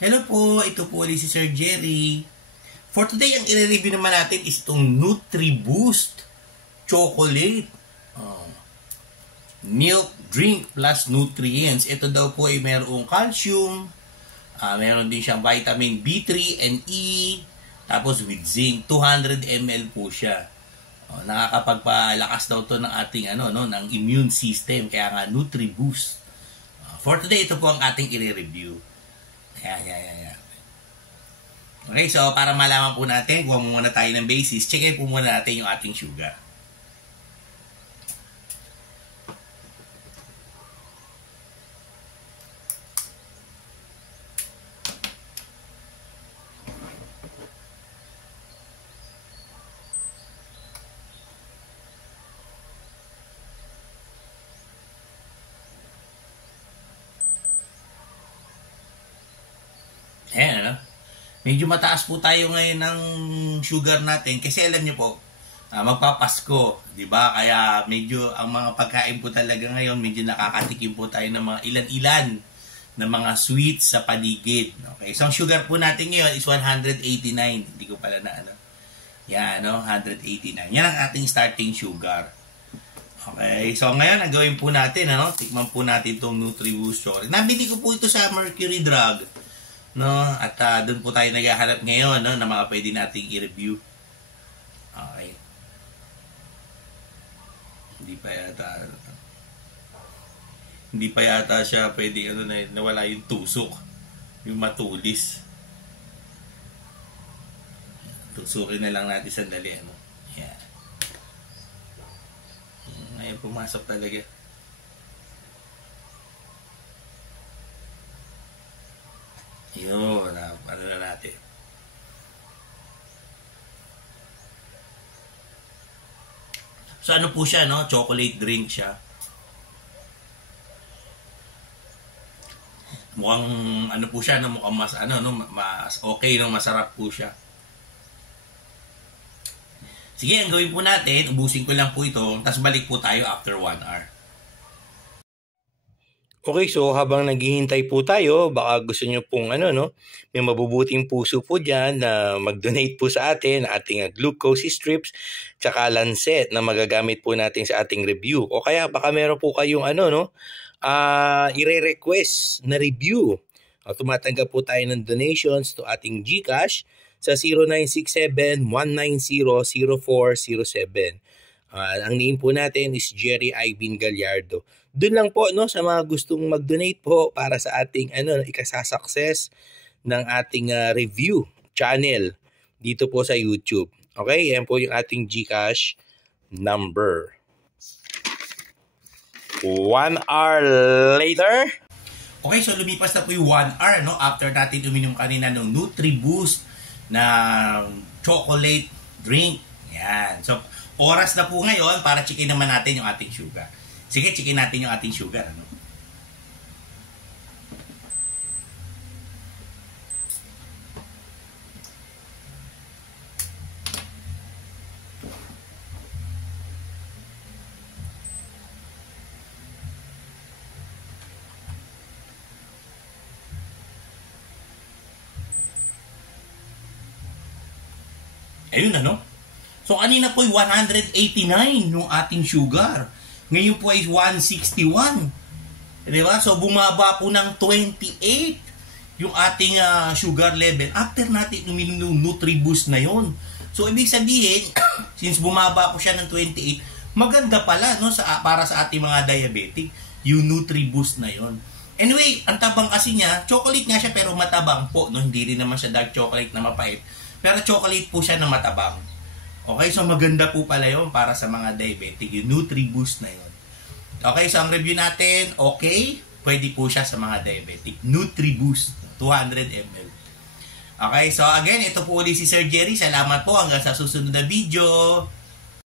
Hello po, ito po ulit si Sir Jerry. For today, ang i-review naman natin is itong NutriBoost Chocolate Milk Drink plus Nutrients. Ito daw po ay mayroong calcium, meron din siyang vitamin B3 and E, tapos with zinc, 200 ml po siya. Nakakapagpalakas daw to ng ating ng immune system, kaya nga NutriBoost. For today, ito po ang ating i-review. Yan. Okay, so para malaman po natin, kuha muna tayo ng basis, checkin po muna natin yung ating sugar. Ayan, medyo mataas po tayo ngayon ng sugar natin kasi alam niyo po, magpapasko, di ba? Kaya medyo ang mga pagkain po talaga ngayon, medyo nakakatikim po tayo ng mga ilan-ilan na mga sweets sa paligid. Okay, so ang sugar po natin ngayon is 189. Hindi ko pala na Yan, 189. Yan ang ating starting sugar. Okay, so ngayon, ang gawin po natin, tikman po natin itong NutriBoost Chocolate. Nabili ko po ito sa Mercury Drug. At doon po tayo naghahanap ngayon na mga pwede nating i-review. Okay. Hindi pa yata siya pwede nawala yung tusok, yung matulis. Tusukin na lang natin sandali Yan. Ngayon pumasok talaga. Yun, ano na natin. So ano po siya, chocolate drink siya. Mukhang ano po siya, mukhang mas mas okay, masarap po siya. Sige, ang gawin po natin, ubusin ko lang po ito, tapos balik po tayo after 1 hour. Okay, so habang naghihintay po tayo, baka gusto nyo pong may mabubuting puso po dyan na mag-donate po sa atin, ating glucose strips, tsaka lancet na magagamit po natin sa ating review. O kaya baka meron po kayong i-request na review. Tumatanggap po tayo ng donations to ating GCash sa 0967-190-0407. Ang name po natin is Jerry Ivan Gallardo. Doon lang po sa mga gustong mag-donate po para sa ating ikasasucess ng ating review channel dito po sa YouTube. Okay, yan po yung ating GCash number. 1 hour later. Okay, so lumipas na po yung 1 hour after natin uminom kanina ng NutriBoost na chocolate drink. Yan. So oras na po ngayon para checkin naman natin yung ating sugar. Sige, checkin natin yung ating sugar. Ayun So kanina po ay 189 yung ating sugar. Ngayon po ay 161. Diba? So bumaba po ng 28 yung ating sugar level after natin uminom ng NutriBoost na yon. So ibig sabihin, since bumaba po siya ng 28, maganda pala para sa ating mga diabetic, yung NutriBoost na yon. Anyway, ang tabang kasi niya, chocolate nga siya pero matabang po. Hindi rin naman siya dark chocolate na mapait. Pero chocolate po siya na matabang. Okay, so maganda po pala yun para sa mga diabetic, yung NutriBoost na yun. Okay, so ang review natin, okay, pwede po siya sa mga diabetic. NutriBoost, 200 ml. Okay, so again, ito po ulit si Sir Jerry. Salamat po hanggang sa susunod na video.